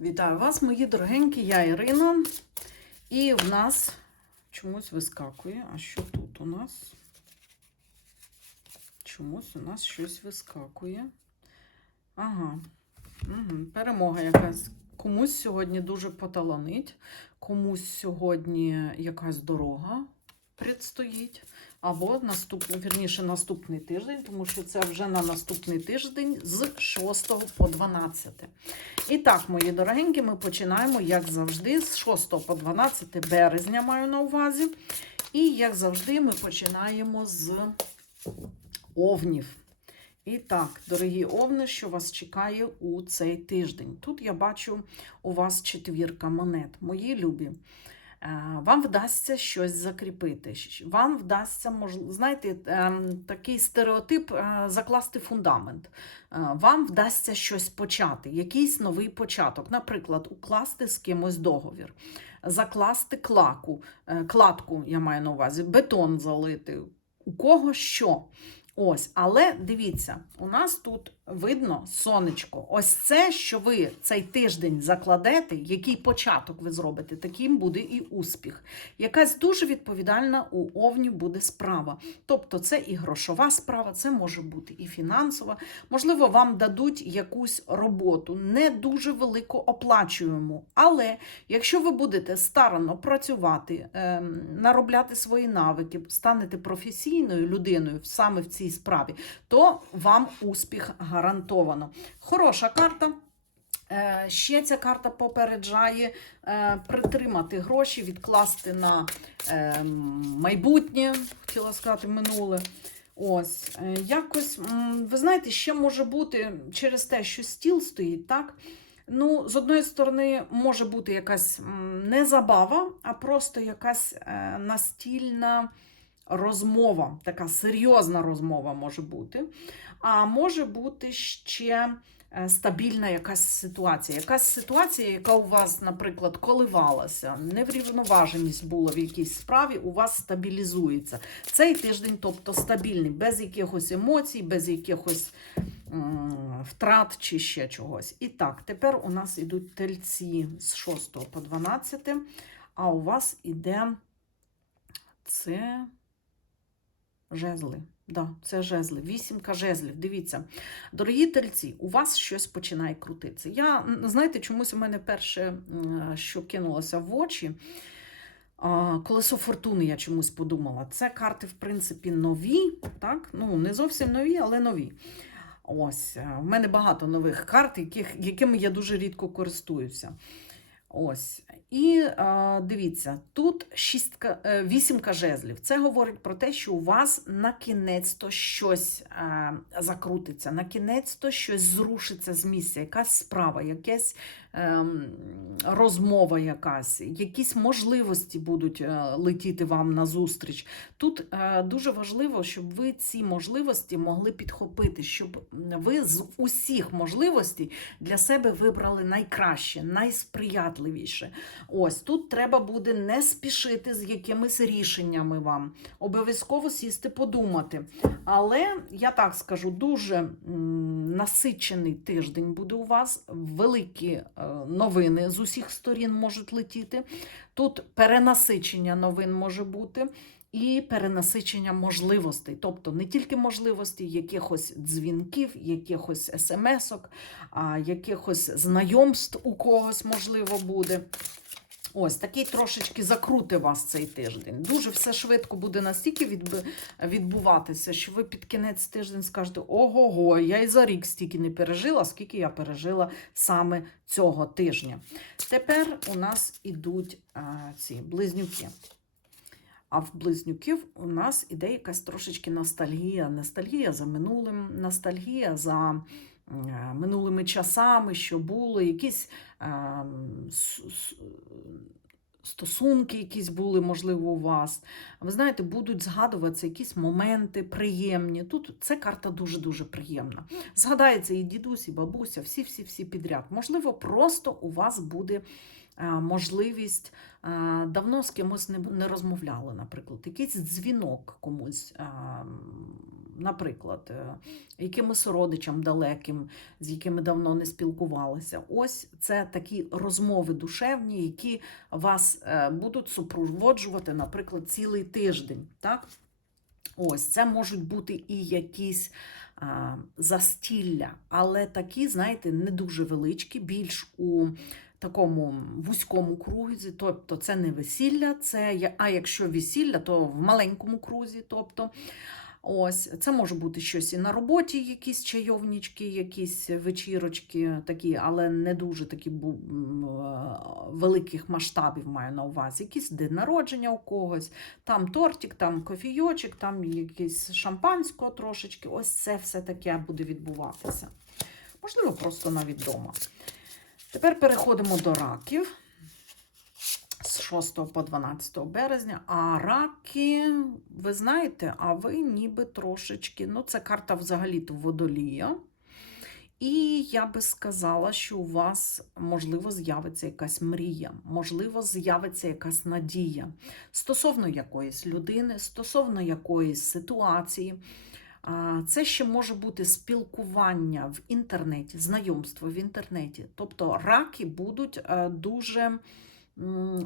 Вітаю вас, мої дорогенькі, я Ірина. І в нас чомусь вискакує. А що тут у нас? Чомусь у нас щось вискакує. Ага. Угу. Перемога якась. Комусь сьогодні дуже поталанить, комусь сьогодні якась дорога предстоїть. Або наступний, вірніше, наступний тиждень, тому що це вже на наступний тиждень з 6 по 12. І так, мої дорогенькі, ми починаємо, як завжди, з 6 по 12 березня маю на увазі. І, як завжди, ми починаємо з овнів. І так, дорогі овни, що вас чекає у цей тиждень? Тут я бачу у вас четвірка монет, мої любі. Е, Вам вдасться щось закріпити. Вам вдасться, знаєте, ем, такий стереотип е, закласти фундамент. Е, Вам вдасться щось почати, якийсь новий початок. Наприклад, укласти з кимось договір, закласти клаку, кладку, я маю на увазі, бетон залити. У кого що. Ось, але дивіться, у нас тут видно сонечко. Ось це, що ви цей тиждень закладете, який початок ви зробите, таким буде і успіх. Якась дуже відповідальна у овнів буде справа. Тобто, це і грошова справа, це може бути і фінансова. Можливо, вам дадуть якусь роботу, не дуже велико оплачуємо. Але якщо ви будете старанно працювати, ем, наробляти свої навики, станете професійною людиною саме в цій справі, то вам успіх гарантовано. Хороша карта. Е, Ще ця карта попереджає е, притримати гроші, відкласти на е, майбутнє, хотіла сказати, минуле. Ось, якось, ви знаєте, ще може бути через те, що стіл стоїть, так? Ну, з одної сторони, може бути якась не забава, а просто якась настільна розмова, така серйозна розмова може бути. А може бути ще е, стабільна якась ситуація. Якась ситуація, яка у вас, наприклад, коливалася, неврівноваженість була в якійсь справі, у вас стабілізується. Цей тиждень, тобто стабільний, без якихось емоцій, без якихось втрат чи ще чогось. І так, тепер у нас ідуть тельці з 6 по 12, а у вас іде це жезли. Да, це жезли, вісімка жезлів. Дивіться, дорогі тельці, у вас щось починає крутитися. Я, знаєте, чомусь у мене перше, що кинулося в очі. Колесо фортуни, я чомусь подумала. Це карти, в принципі, нові, так? Ну, не зовсім нові, але нові. Ось, е, в мене багато нових карт, яких, якими я дуже рідко користуюся. Ось. І е, дивіться, тут шістка, е, вісімка жезлів. Це говорить про те, що у вас на кінець-то щось е, закрутиться, на кінець-то щось зрушиться з місця, якась справа, якась е, розмова, якась, якісь можливості будуть е, летіти вам назустріч. Тут е, дуже важливо, щоб ви ці можливості могли підхопити, щоб ви з усіх можливостей для себе вибрали найкраще, найсприятливіше. Ось тут треба буде не спішити з якимись рішеннями вам. Обов'язково сісти подумати. Але я так скажу, дуже насичений тиждень буде у вас. Великі е, новини з усіх сторін можуть летіти. Тут перенасичення новин може бути. І перенасичення можливостей, тобто не тільки можливостей, якихось дзвінків, якихось смс-ок, а якихось знайомств у когось можливо буде. Ось такий трошечки закрути вас цей тиждень. Дуже все швидко буде настільки відб- відбуватися, що ви під кінець тиждень скажете: ого-го, я і за рік стільки не пережила, скільки я пережила саме цього тижня. Тепер у нас ідуть а, ці близнюки. А в близнюків у нас іде якась трошечки ностальгія. Ностальгія за минулим, ностальгія за е, минулими часами, що були, якісь е, стосунки якісь були, можливо, у вас. Ви знаєте, будуть згадуватися якісь моменти приємні. Тут це карта дуже-дуже приємна. Згадається і дідусь, і бабуся, всі-всі-всі підряд. Можливо, просто у вас буде е, можливість е, давно з кимось не, розмовляли, наприклад, якийсь дзвінок комусь. е, Наприклад, е, якимось родичам далеким, з якими давно не спілкувалися. Ось це такі розмови душевні, які вас е, будуть супроводжувати, наприклад, цілий тиждень. Так? Ось це можуть бути і якісь застілля, але такі, знаєте, не дуже величкі, більш у такому вузькому крузі. Тобто це не весілля, це а якщо весілля, то в маленькому крузі. Тобто, ось це може бути щось і на роботі, якісь чайовнички, якісь вечірочки такі, але не дуже такі е, великих масштабів маю на увазі. Якісь день народження у когось, там тортик, там кофійочок, там якесь шампанського трошечки. Ось це все таке буде відбуватися. Можливо, просто навіть вдома. Тепер переходимо до раків з 6 по 12 березня. А раки, ви знаєте, а ви ніби трошечки, ну, це карта взагалі-то водолія. І я би сказала, що у вас, можливо, з'явиться якась мрія, можливо, з'явиться якась надія стосовно якоїсь людини, стосовно якоїсь ситуації. Це ще може бути спілкування в інтернеті, знайомство в інтернеті. Тобто раки будуть е, дуже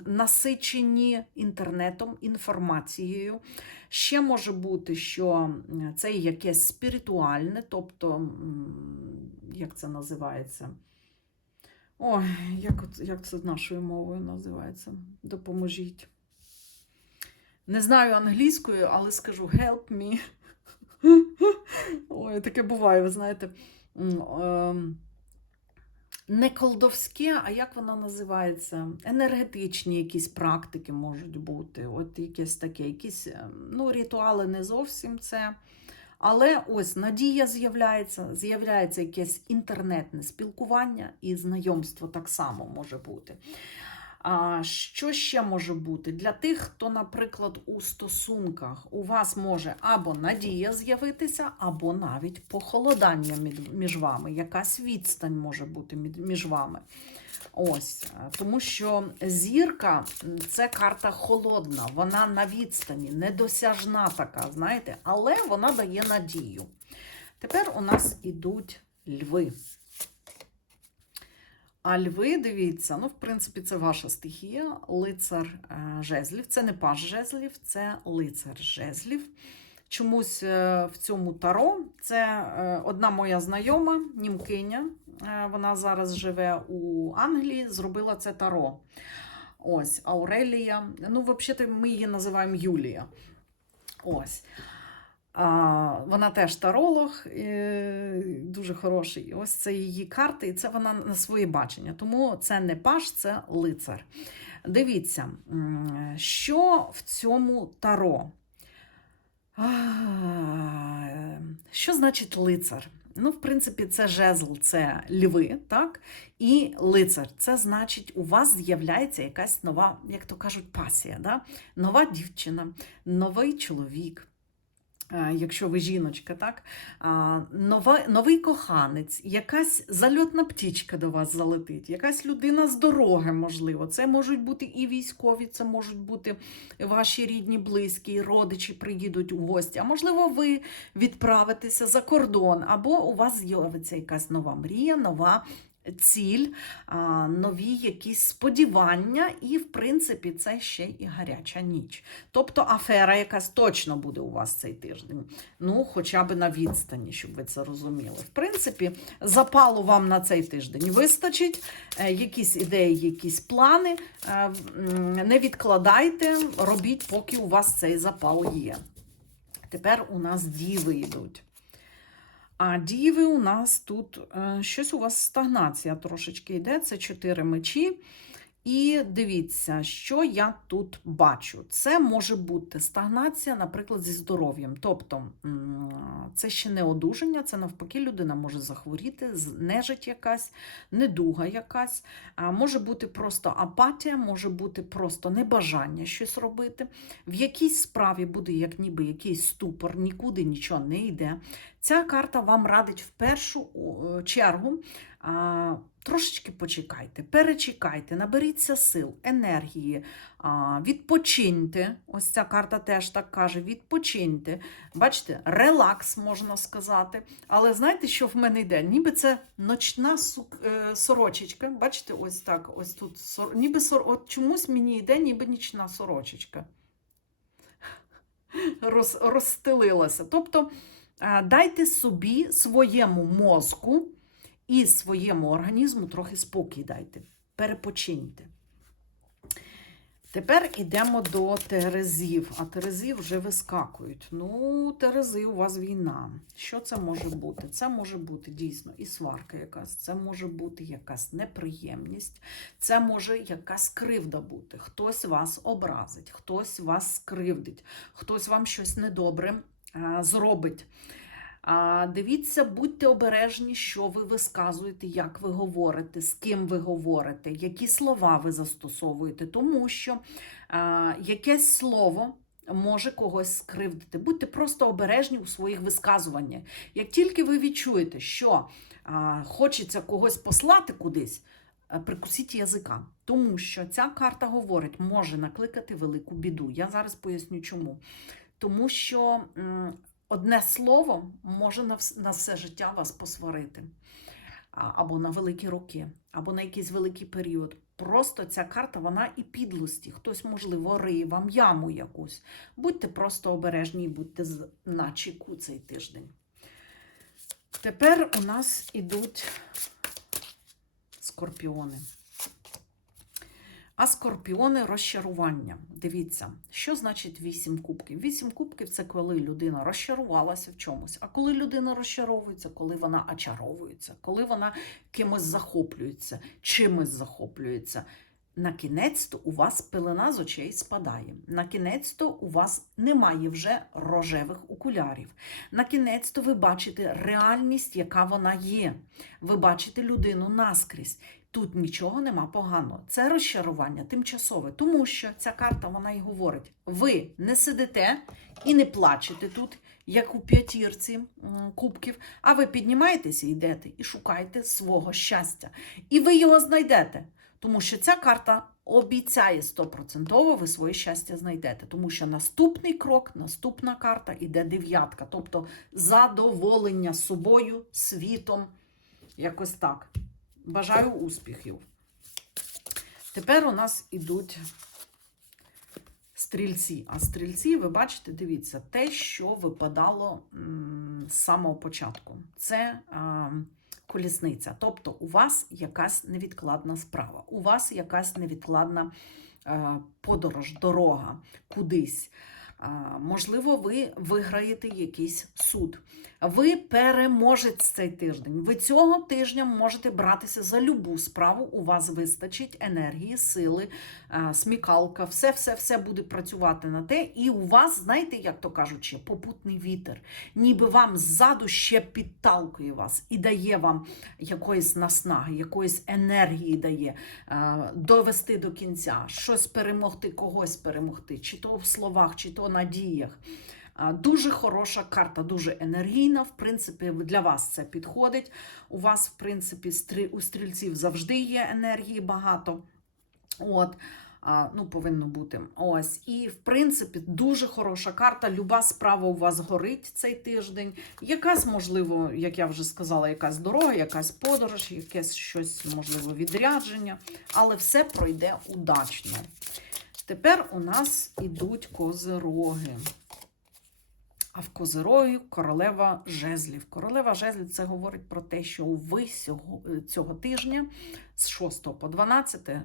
насичені інтернетом, інформацією. Ще може бути, що це якесь спіритуальне, тобто, як це називається? Ой, як, як це нашою мовою називається? Допоможіть. Не знаю англійською, але скажу help me. Ой, таке буває, ви знаєте. Ем, Не колдовське, а як воно називається? Енергетичні якісь практики можуть бути. От якесь таке, якісь ем, ну, ритуали не зовсім це. Але ось надія з'являється, з'являється якесь інтернетне спілкування і знайомство так само може бути. Що ще може бути? Для тих, хто, наприклад, у стосунках у вас може або надія з'явитися, або навіть похолодання між вами, якась відстань може бути між вами. Ось, е, тому що зірка це карта холодна, вона на відстані, недосяжна така, знаєте, але вона дає надію. Тепер у нас ідуть льви. А льви, дивіться, ну, в принципі, це ваша стихія, лицар е, жезлів. Це не паж жезлів, це лицар жезлів. Чомусь е, в цьому таро це е, одна моя знайома, німкиня. Вона зараз живе у Англії, зробила це таро. Ось, Аурелія. Ну, взагалі, ми її називаємо Юлія. Ось. А, вона теж таролог, дуже хороший. Ось це її карти, і це вона на своє бачення. Тому це не паш, це лицар. Дивіться, що в цьому таро? А, Що значить лицар? Ну, в принципі, це жезл, це льви, так? І лицар це значить, у вас з'являється якась нова, як то кажуть, пасія, да? нова дівчина, новий чоловік. Е, Якщо ви жіночка, так? Нова, новий коханець, якась зальотна птічка до вас залетить, якась людина з дороги, можливо. Це можуть бути і військові, це можуть бути ваші рідні, близькі, родичі приїдуть у гості. А можливо, ви відправитеся за кордон, або у вас з'явиться якась нова мрія, нова ціль, нові якісь сподівання, і, в принципі, це ще і гаряча ніч. Тобто афера якась точно буде у вас цей тиждень. Ну, хоча б на відстані, щоб ви це розуміли. В принципі, запалу вам на цей тиждень вистачить. Е, Якісь ідеї, якісь плани. Е, Не відкладайте, робіть, поки у вас цей запал є. Тепер у нас діви йдуть. А діви у нас тут е, щось у вас стагнація трошечки йде. Це чотири мечі. І дивіться, що я тут бачу. Це може бути стагнація, наприклад, зі здоров'ям. Тобто це ще не одужання, це навпаки, людина може захворіти, нежить якась, недуга якась. Може бути просто апатія, може бути просто небажання щось робити. В якійсь справі буде як ніби якийсь ступор, нікуди нічого не йде. Ця карта вам радить в першу чергу Трошечки почекайте, перечекайте, наберіться сил, енергії, відпочиньте. Ось ця карта теж так каже: відпочиньте. Бачите, релакс, можна сказати. Але знаєте, що в мене йде? Ніби це ночна е, сорочечка. Бачите, ось так, ось тут ніби сор... От чомусь мені йде, ніби нічна сорочечка. Роз... Розстелилася. Тобто дайте собі, своєму мозку і своєму організму трохи спокій дайте. Перепочиньте. Тепер йдемо до Терезів, а Терези вже вискакують. Ну, Терези, у вас війна. Що це може бути? Це може бути дійсно і сварка якась, це може бути якась неприємність, це може якась кривда бути. Хтось вас образить, хтось вас скривдить, хтось вам щось недобре а, зробить. Дивіться, будьте обережні, що ви висказуєте, як ви говорите, з ким ви говорите, які слова ви застосовуєте, тому що якесь слово може когось скривдити. Будьте просто обережні у своїх висказуваннях. Як тільки ви відчуєте, що а, хочеться когось послати кудись, прикусіть язика, тому що ця карта говорить, може накликати велику біду. Я зараз поясню чому. Тому що. м, Одне слово може на все життя вас посварити. Або на великі роки, або на якийсь великий період. Просто ця карта, вона і підлості. Хтось, можливо, риє вам яму якусь. Будьте просто обережні і будьте на чеку цей тиждень. Тепер у нас ідуть скорпіони. А скорпіони розчарування. Дивіться, що значить вісім кубків? Вісім кубків це коли людина розчарувалася в чомусь. А коли людина розчаровується, коли вона очаровується, коли вона кимось захоплюється, чимось захоплюється. На кінець-то у вас пелена з очей спадає. На кінець-то у вас немає вже рожевих окулярів. На кінець-то ви бачите реальність, яка вона є. Ви бачите людину наскрізь. Тут нічого нема поганого. Це розчарування тимчасове, тому що ця карта вона і говорить: ви не сидите і не плачете тут, як у п'ятірці кубків, а ви піднімаєтеся йдете і шукаєте свого щастя. І ви його знайдете. Тому що ця карта обіцяє стопроцентово, ви своє щастя знайдете. Тому що наступний крок, наступна карта іде дев'ятка, тобто задоволення собою, світом. Якось так. Бажаю успіхів. Тепер у нас ідуть стрільці. А стрільці, ви бачите, дивіться, те, що випадало з самого початку. Це колісниця. Тобто у вас якась невідкладна справа, у вас якась невідкладна е, подорож, дорога кудись. Можливо, ви виграєте якийсь суд. Ви переможець цей тиждень. Ви цього тижня можете братися за любу справу. У вас вистачить енергії, сили, смікалка, все, все, все буде працювати на те. І у вас, знаєте, як то кажучи, попутний вітер. Ніби вам ззаду ще підталкує вас і дає вам якоїсь наснаги, якоїсь енергії дає довести до кінця, щось перемогти, когось перемогти, чи то в словах, чи то на. Дуже хороша карта, дуже енергійна. В принципі, для вас це підходить. У вас, в принципі, у стрільців завжди є енергії багато. От. Ну, повинно бути. Ось. І, в принципі, дуже хороша карта. Люба справа у вас горить цей тиждень. Якась, можливо, як я вже сказала, якась дорога, якась подорож, якесь щось, можливо, відрядження. Але все пройде удачно. Тепер у нас ідуть козироги. А в козерогі королева жезлів. Королева жезлів це говорить про те, що ви цього, тижня з 6 по 12 е,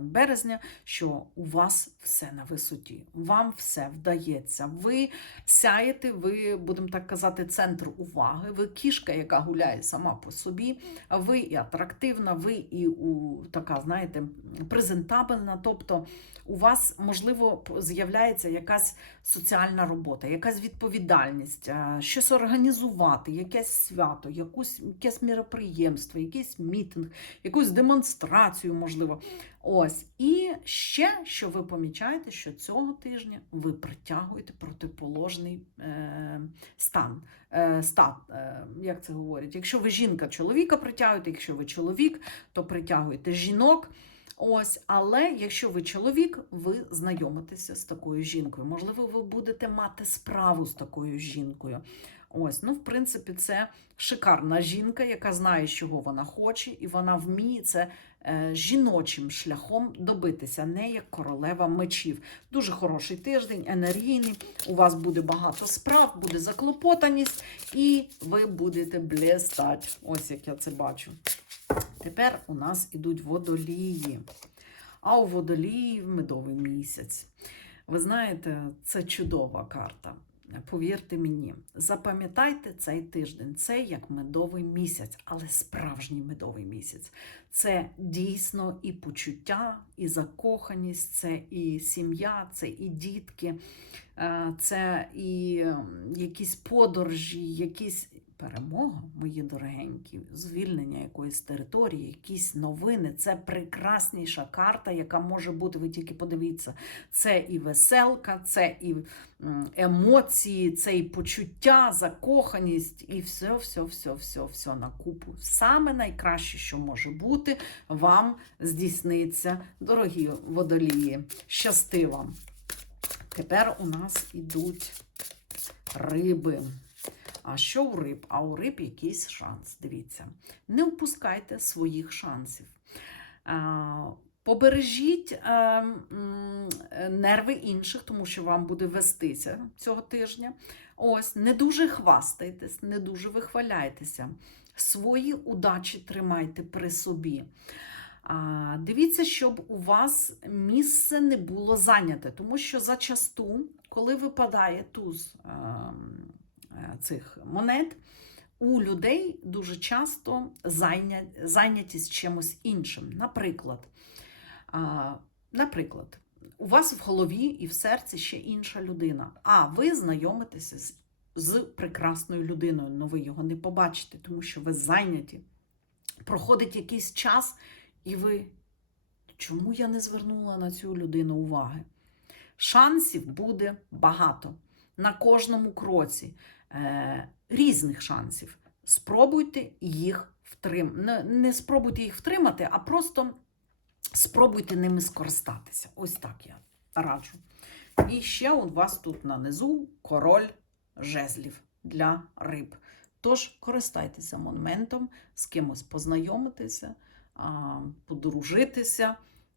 березня, що у вас все на висоті, вам все вдається. Ви сяєте, ви, будемо так казати, центр уваги. Ви кішка, яка гуляє сама по собі. Ви і атрактивна, ви і у така, знаєте, презентабельна. Тобто у вас, можливо, з'являється якась соціальна робота, якась відповідальність, е, щось організувати, якесь свято, якусь, якесь міроприємство, якийсь мітинг, якусь демонстрацію, можливо. Ось. І ще, що ви помічаєте, що цього тижня ви притягуєте протиположний е, стан. Е, стат, е, як це говорять? Якщо ви жінка, чоловіка притягуєте, якщо ви чоловік, то притягуєте жінок. Ось, але якщо ви чоловік, ви знайомитеся з такою жінкою. Можливо, ви будете мати справу з такою жінкою. Ось, ну, в принципі, це шикарна жінка, яка знає, чого вона хоче, і вона вміє це жіночим шляхом добитися, не як королева мечів. Дуже хороший тиждень, енергійний. У вас буде багато справ, буде заклопотаність, і ви будете блістати. Ось як я це бачу. Тепер у нас ідуть водолії. А у водолії медовий місяць. Ви знаєте, це чудова карта. Повірте мені, запам'ятайте цей тиждень. Це як медовий місяць, але справжній медовий місяць. Це дійсно і почуття, і закоханість, це і сім'я, це і дітки, е, це і якісь подорожі, якісь перемога, мої дорогенькі, звільнення якоїсь території, якісь новини. Це прекрасніша карта, яка може бути. Ви тільки подивіться, це і веселка, це і емоції, це і почуття, закоханість, і все, все, все, все, все на купу. Саме найкраще, що може бути, вам здійсниться, дорогі водолії. Щасти вам! Тепер у нас ідуть риби. А що у риб? А у риб якийсь шанс. Дивіться. Не впускайте своїх шансів. Побережіть е, нерви інших, тому що вам буде вестися цього тижня. Ось, не дуже хвастайтесь, не дуже вихваляйтеся. Свої удачі тримайте при собі. А, Дивіться, щоб у вас місце не було зайняте, тому що зачасту, коли випадає туз ем, цих монет, у людей дуже часто зайня- зайнятість чимось іншим. Наприклад, наприклад, у вас в голові і в серці ще інша людина, а ви знайомитеся з, з прекрасною людиною, але ви його не побачите, тому що ви зайняті. Проходить якийсь час, і ви чому я не звернула на цю людину уваги? Шансів буде багато на кожному кроці, е, різних шансів. Спробуйте їх втримати. Не, спробуйте їх втримати, а просто спробуйте ними скористатися. Ось так я раджу. І ще у вас тут на низу король жезлів для риб. Тож користайтеся моментом, з кимось познайомитися, подружитися.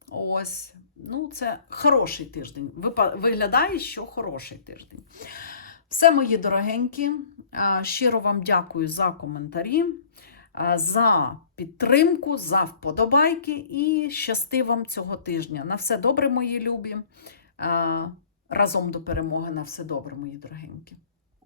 Ось, ну, це хороший тиждень. Виглядає, що хороший тиждень. Все, мої дорогенькі, щиро вам дякую за коментарі, за підтримку, за вподобайки і щасти вам цього тижня. На все добре, мої любі. Разом до перемоги. На все добре, мої дорогенькі.